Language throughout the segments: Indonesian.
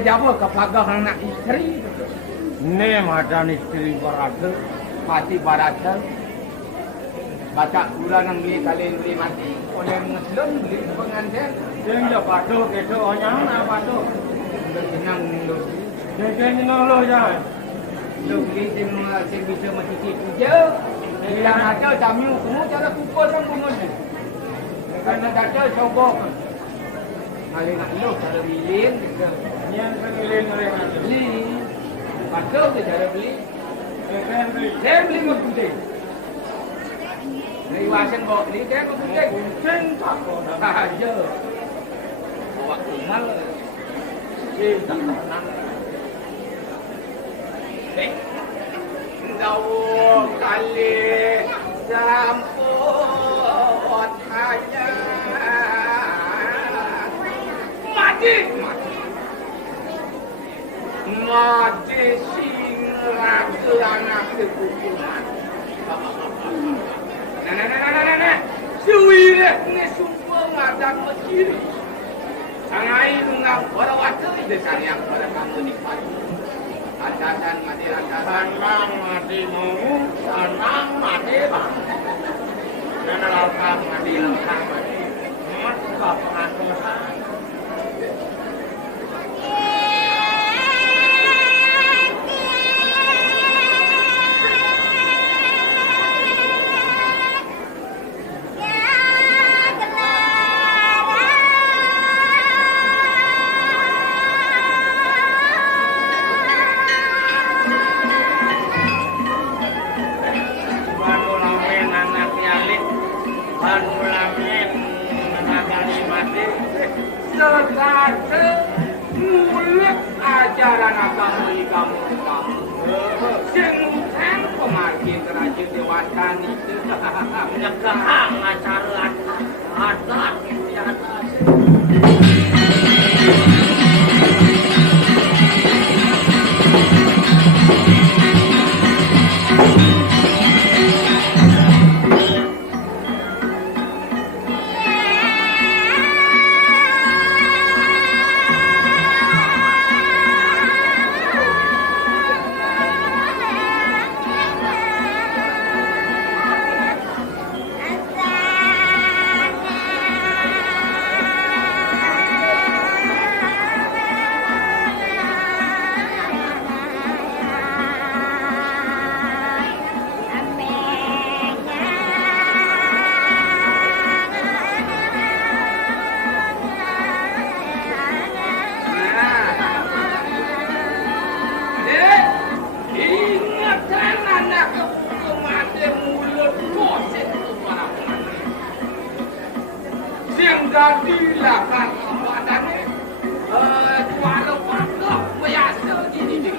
Jawa ke pagah anak istri. Ini madan istri berada. Mati barata. Baca Quran yang beli kalian beli mati. Oleh Muslim beli pengantin. Dia patuh itu orang nak patuh. Senang lu. Dia lo jangan. Lu beli sing bisa mati puja. Yang ada kami semua cara pukul sang bunga. Karena ada coba. Kali nak lu cara bilin. Yang sekeliling mereka Beli. Patuh ke cara beli. Saya beli putih. Dari wasen bawa beli dia putih. kuncing tak kau dah. Aja. Bawa kumal. Tak nak. Dawa kali samput hanya mati singra ke anak kebukuman. Nah. Suwire ni semua ngadak kiri. Sangai nunggu pada waktu itu sayang pada kamu nikmat. Andasan mati andasan. Sanang mati mau, sanang mati bang. Dan laukam mati laukam mati. Masa pengaturan. Mulut ajaran agama kamu. Sing pemargin kerajin dewasa itu. Nyegah acara adat biasa. Jadilah kan badannya suara warga biasa gini.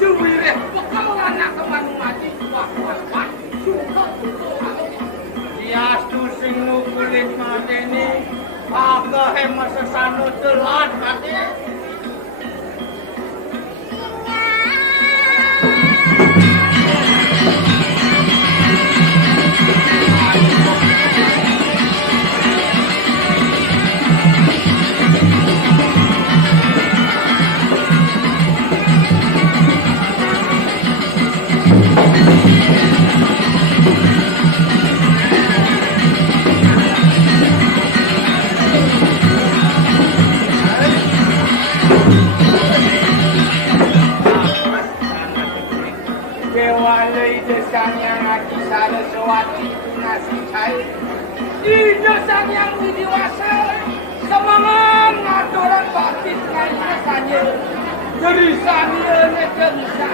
Suwireh bekal anak teman mati wah suka. Dia sing kulit mati ni, apa hemat sesano telat mati. Kewalai desang yang hati sana sewati nasi cair. Di desang yang dewasa semangat ngaturan batin kaya saja. Jadi saya nekensa.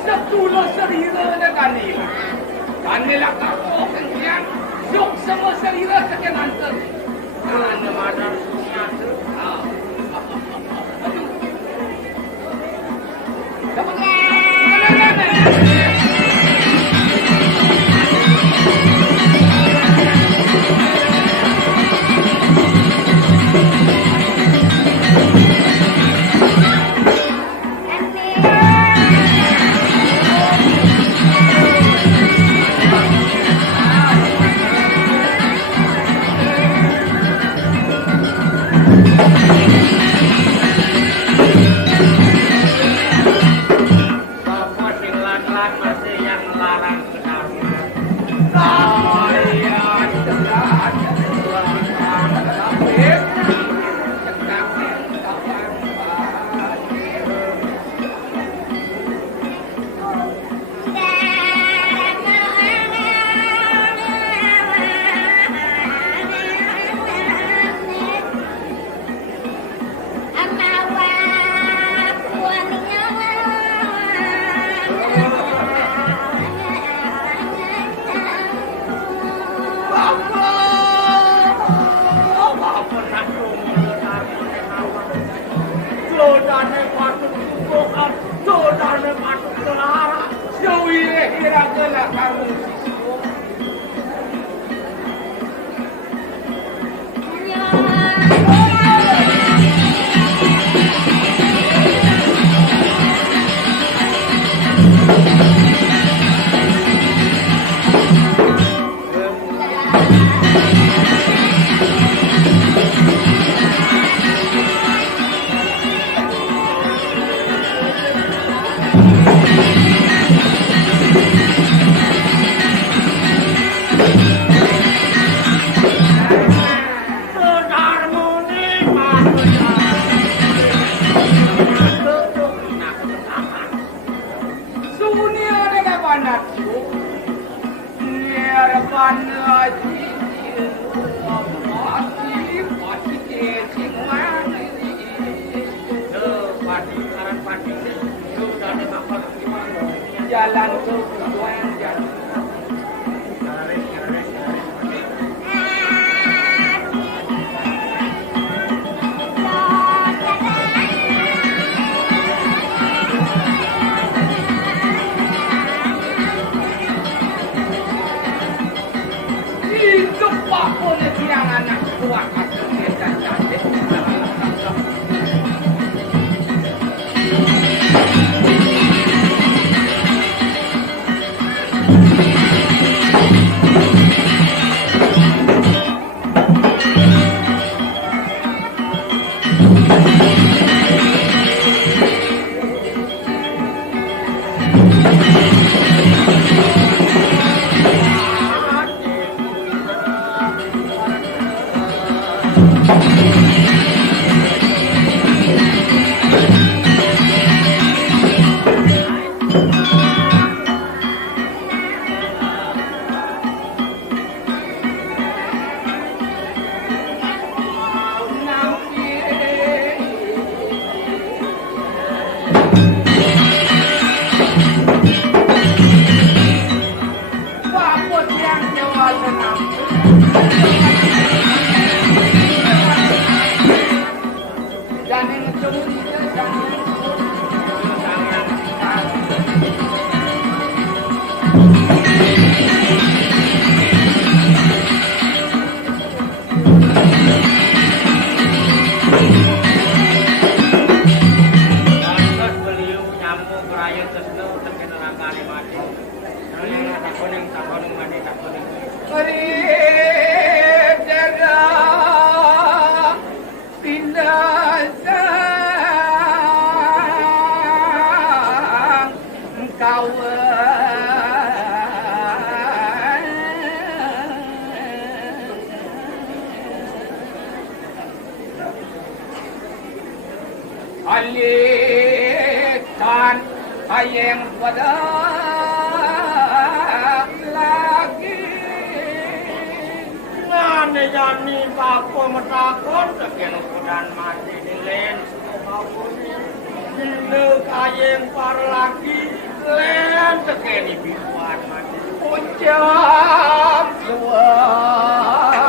Setulah serira na kanila. Kanila kako kanyan. Yung sama serira sa kinantan. Ano madar sunyata. Kamu lah kamu siswa. Jalan ke tujuan jalan. Itu Pak punya tiang anak tua kasih kita cantik. Alikan ayang pada lagi ngane jani papo metakon tekan ukuran mati dilen dile kayeng par lagi len tekan bibuan mati ucap suara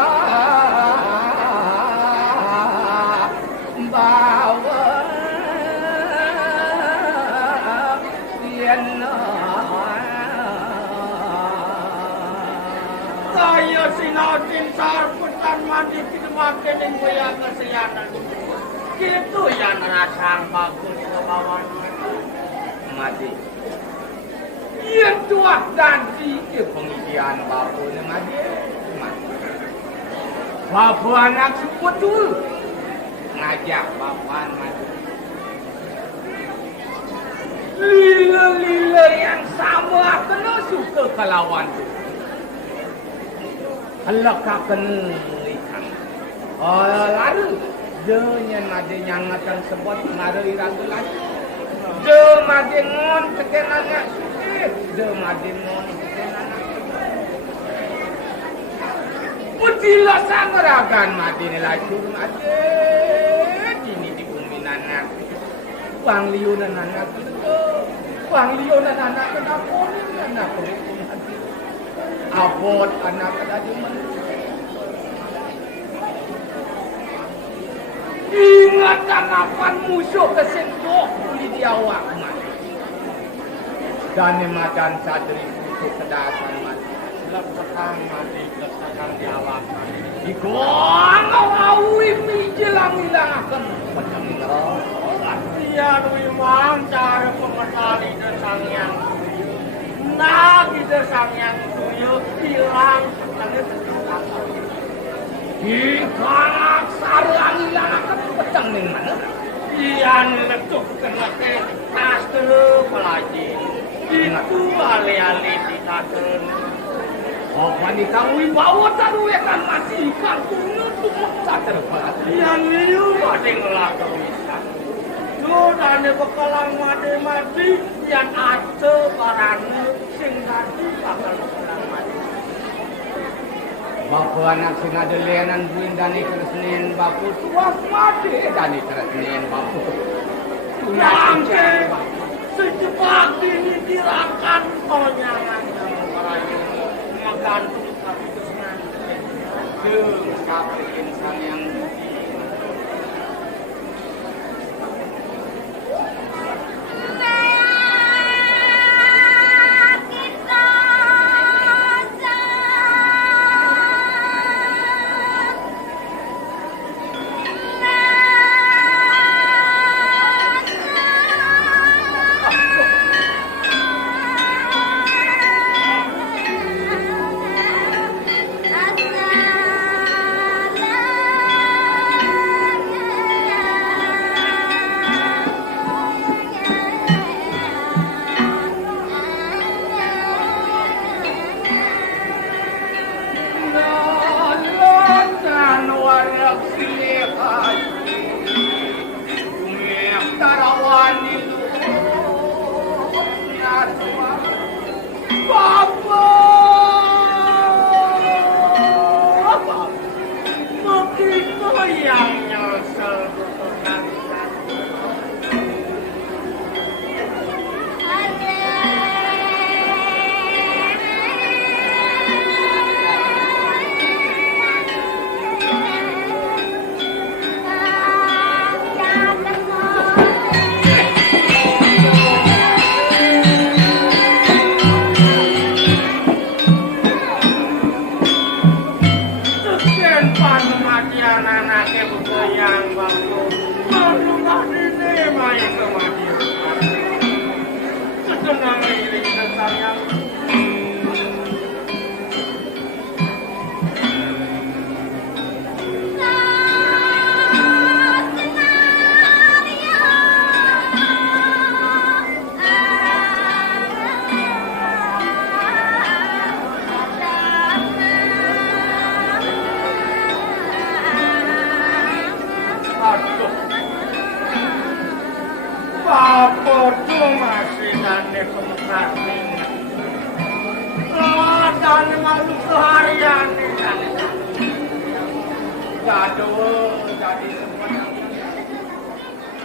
kaya sinautin sarputan mandi pinemakin yang kaya kesehatan gitu ya rasang bagus kebawan mati yang tuak tadi ke pengidian bapu ni mati bapu anak sebut dulu ngajak bapan mati lila-lila yang sama kena suka kelawan tu halakah kena ikan lalu dia mati nyangatan sebut ngari ragu lagi dia mati ngon teken anak sukir dia mati ngon teken anak putihlah sangeragan mati nilai sur mati ini di bumi nanak Wang liunan anak itu Wang liunan anak kenapa ni anak hukum hati abot anak tadi ingat tanggapan musuh kesentuh kulit di awak dan macan sadri mati sedasan mati. Lepetan mati, lepetan diawak mati. Digong awi mijelang hilangaken pedang Iya memang cara pengetali desang yang nah di desang yang tuyul hilang sebenarnya Digong sarang hilangaken pedang ning mana? Iya letuk kena ke naste pelaji. Itu alih-alih ditaken. Oh wanita wibawa taruwekan mati kangkungnya tumut saterbat. Iya liu mati ngelakuisan. Dodane bekalang mati yang ate barane sing tadi bakal bekalang mati. Bapak anak sina delenan buin dani keresnien bapu tuas mati dani keresnien bapu. Bangke secepat ini dirakan konyangan yang merayu makan tapi kesenangan. Kapri insan yang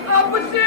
apa sih